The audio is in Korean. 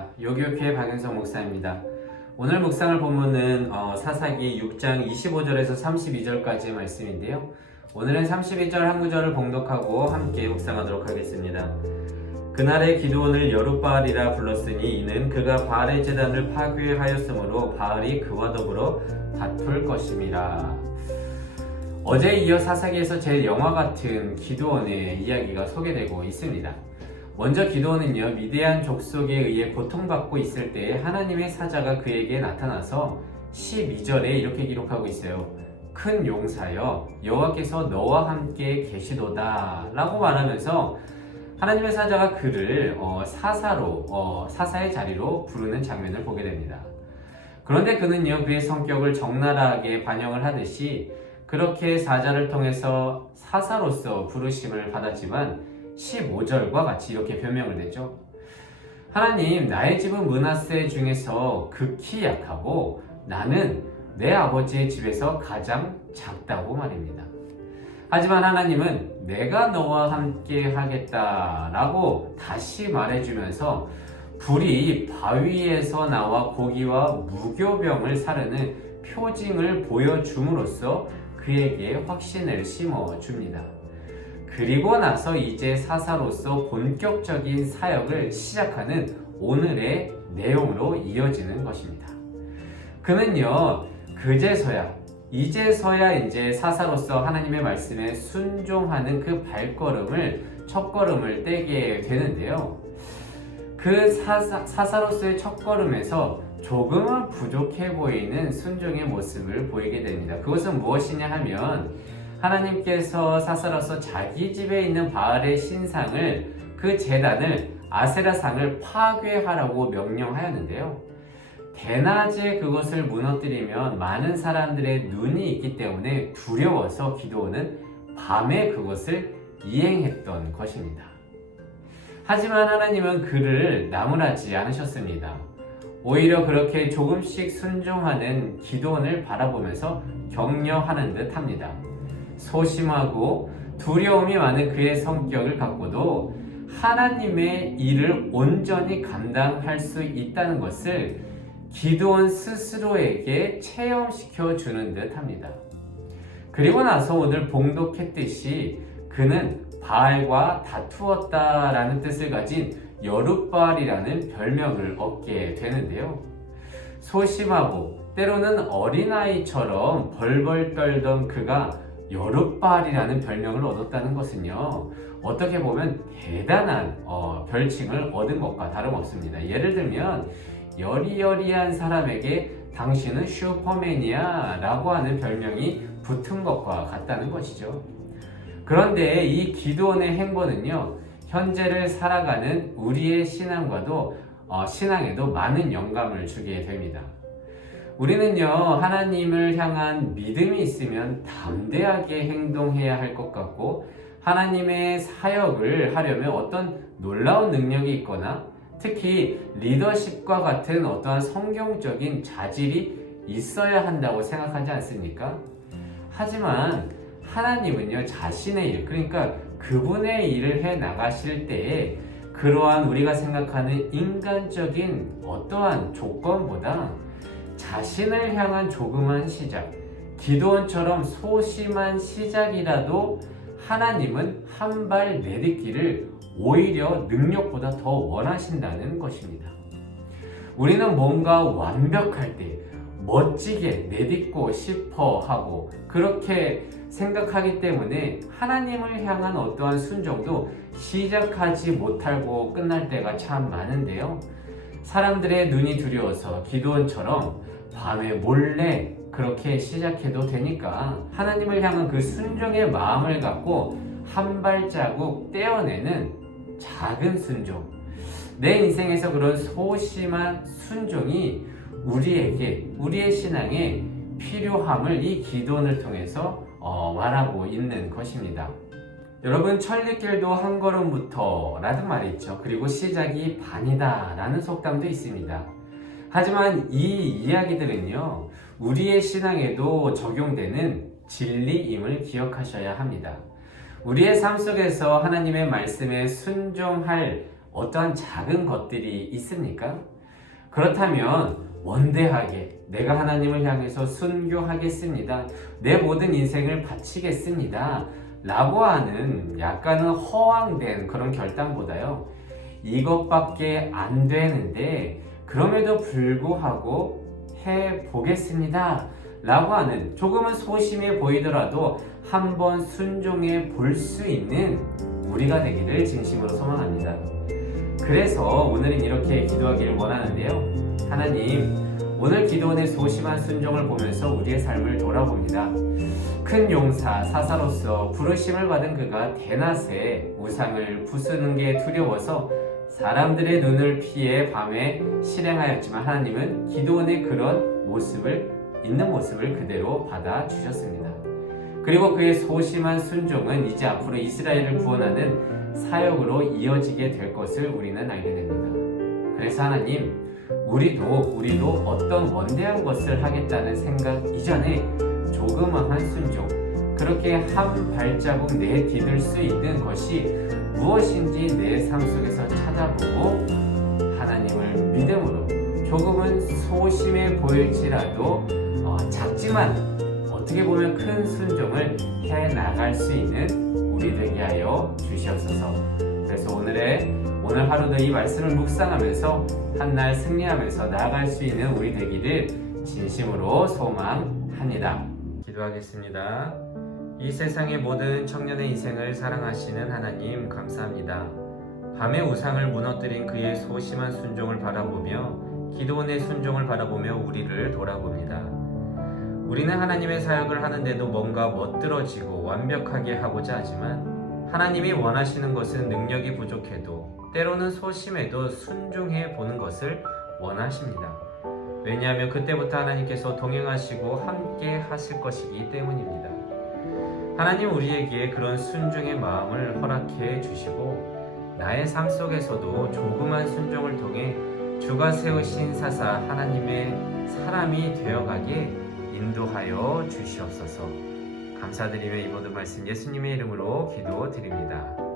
안녕하십니까. 요교회 박윤성 목사입니다. 오늘 묵상을 본문은 사사기 6장 25절에서 32절까지의 말씀인데요. 오늘은 32절 한 구절을 봉독하고 함께 묵상하도록 하겠습니다. 그날에 기드온을 여룻바알이라 불렀으니 이는 그가 바알의 제단을 파괴하였으므로 바알이 그와 더불어 다툴 것임이라. 어제에 이어 사사기에서 제일 영화 같은 기드온의 이야기가 소개되고 있습니다. 먼저 기드온은요, 미디안 족속에 의해 고통받고 있을 때에 하나님의 사자가 그에게 나타나서 12절에 이렇게 기록하고 있어요. 큰 용사여, 여호와께서 너와 함께 계시도다 라고 말하면서 하나님의 사자가 그를 사사의 자리로 부르는 장면을 보게 됩니다. 그런데 그는요, 그의 성격을 적나라하게 반영을 하듯이 그렇게 사자를 통해서 사사로서 부르심을 받았지만 15절과 같이 이렇게 변명을 내죠. 하나님, 나의 집은 므낫세 중에서 극히 약하고 나는 내 아버지의 집에서 가장 작다고 말입니다. 하지만 하나님은 내가 너와 함께 하겠다라고 다시 말해주면서 불이 바위에서 나와 고기와 무교병을 사르는 표징을 보여줌으로써 그에게 확신을 심어줍니다. 그리고 나서 이제 사사로서 본격적인 사역을 시작하는 오늘의 내용으로 이어지는 것입니다. 그는요, 이제서야 이제 사사로서 하나님의 말씀에 순종하는 그 첫걸음을 떼게 되는데요. 그 사사로서의 첫걸음에서 조금은 부족해 보이는 순종의 모습을 보이게 됩니다. 그것은 무엇이냐 하면 하나님께서 사사로서 자기 집에 있는 바알의 신상을, 그 제단을, 아세라상을 파괴하라고 명령하였는데요. 대낮에 그것을 무너뜨리면 많은 사람들의 눈이 있기 때문에 두려워서 기드온은 밤에 그것을 이행했던 것입니다. 하지만 하나님은 그를 나무라지 않으셨습니다. 오히려 그렇게 조금씩 순종하는 기드온을 바라보면서 격려하는 듯 합니다. 소심하고 두려움이 많은 그의 성격을 갖고도 하나님의 일을 온전히 감당할 수 있다는 것을 기드온 스스로에게 체험시켜 주는 듯 합니다. 그리고 나서 오늘 봉독했듯이 그는 바알과 다투었다라는 뜻을 가진 여룻바알이라는 별명을 얻게 되는데요. 소심하고 때로는 어린아이처럼 벌벌 떨던 그가 여룻바알이라는 별명을 얻었다는 것은요, 어떻게 보면 대단한 별칭을 얻은 것과 다름없습니다. 예를 들면 여리여리한 사람에게 당신은 슈퍼맨이야 라고 하는 별명이 붙은 것과 같다는 것이죠. 그런데 이 기드온의 행보는요, 현재를 살아가는 우리의 신앙에도 많은 영감을 주게 됩니다. 우리는요, 하나님을 향한 믿음이 있으면 담대하게 행동해야 할 것 같고, 하나님의 사역을 하려면 어떤 놀라운 능력이 있거나 특히 리더십과 같은 어떠한 성경적인 자질이 있어야 한다고 생각하지 않습니까? 하지만 하나님은요, 자신의 일, 그러니까 그분의 일을 해 나가실 때에 그러한 우리가 생각하는 인간적인 어떠한 조건보다 자신을 향한 조그만 시작, 기드온처럼 소심한 시작이라도 하나님은 한 발 내딛기를 오히려 능력보다 더 원하신다는 것입니다. 우리는 뭔가 완벽할 때 멋지게 내딛고 싶어 하고 그렇게 생각하기 때문에 하나님을 향한 어떠한 순종도 시작하지 못하고 끝날 때가 참 많은데요. 사람들의 눈이 두려워서 기드온처럼 밤에 몰래 그렇게 시작해도 되니까 하나님을 향한 그 순종의 마음을 갖고 한 발자국 떼어내는 작은 순종, 내 인생에서 그런 소심한 순종이 우리의 신앙에 필요함을 이 기도를 통해서 말하고 있는 것입니다. 여러분, 천리길도 한 걸음부터 라는 말이 있죠. 그리고 시작이 반이다 라는 속담도 있습니다. 하지만 이 이야기들은요, 우리의 신앙에도 적용되는 진리임을 기억하셔야 합니다. 우리의 삶 속에서 하나님의 말씀에 순종할 어떠한 작은 것들이 있습니까? 그렇다면 원대하게 내가 하나님을 향해서 순교하겠습니다. 내 모든 인생을 바치겠습니다. 라고 하는 약간은 허황된 그런 결단보다요. 이것밖에 안 되는데 그럼에도 불구하고 해보겠습니다. 라고 하는 조금은 소심해 보이더라도 한번 순종해 볼 수 있는 우리가 되기를 진심으로 소망합니다. 그래서 오늘은 이렇게 기도하기를 원하는데요. 하나님, 오늘 기도원의 소심한 순종을 보면서 우리의 삶을 돌아봅니다. 큰 용사 사사로서 부르심을 받은 그가 대낮에 우상을 부수는 게 두려워서 사람들의 눈을 피해 밤에 실행하였지만 하나님은 기도원의 그런 있는 모습을 그대로 받아주셨습니다. 그리고 그의 소심한 순종은 이제 앞으로 이스라엘을 구원하는 사역으로 이어지게 될 것을 우리는 알게 됩니다. 그래서 하나님, 우리도 어떤 원대한 것을 하겠다는 생각 이전에 조그마한 순종, 그렇게 한 발자국 내디딜 수 있는 것이 무엇인지 내 삶 속에서 찾아보고 하나님을 믿음으로 조금은 소심해 보일지라도 작지만 어떻게 보면 큰 순종을 해 나갈 수 있는 우리 되게 하여 주시옵소서. 그래서 오늘 하루도 이 말씀을 묵상하면서 한날 승리하면서 나아갈 수 있는 우리 되기를 진심으로 소망합니다. 기도하겠습니다. 이 세상의 모든 청년의 인생을 사랑하시는 하나님 감사합니다. 밤의 우상을 무너뜨린 그의 소심한 순종을 바라보며 기도원의 순종을 바라보며 우리를 돌아봅니다. 우리는 하나님의 사역을 하는데도 뭔가 멋들어지고 완벽하게 하고자 하지만 하나님이 원하시는 것은 능력이 부족해도 때로는 소심해도 순종해 보는 것을 원하십니다. 왜냐하면 그때부터 하나님께서 동행하시고 함께 하실 것이기 때문입니다. 하나님, 우리에게 그런 순종의 마음을 허락해 주시고 나의 삶 속에서도 조그만 순종을 통해 주가 세우신 사사 하나님의 사람이 되어가게 인도하여 주시옵소서. 감사드리며 이 모든 말씀 예수님의 이름으로 기도드립니다.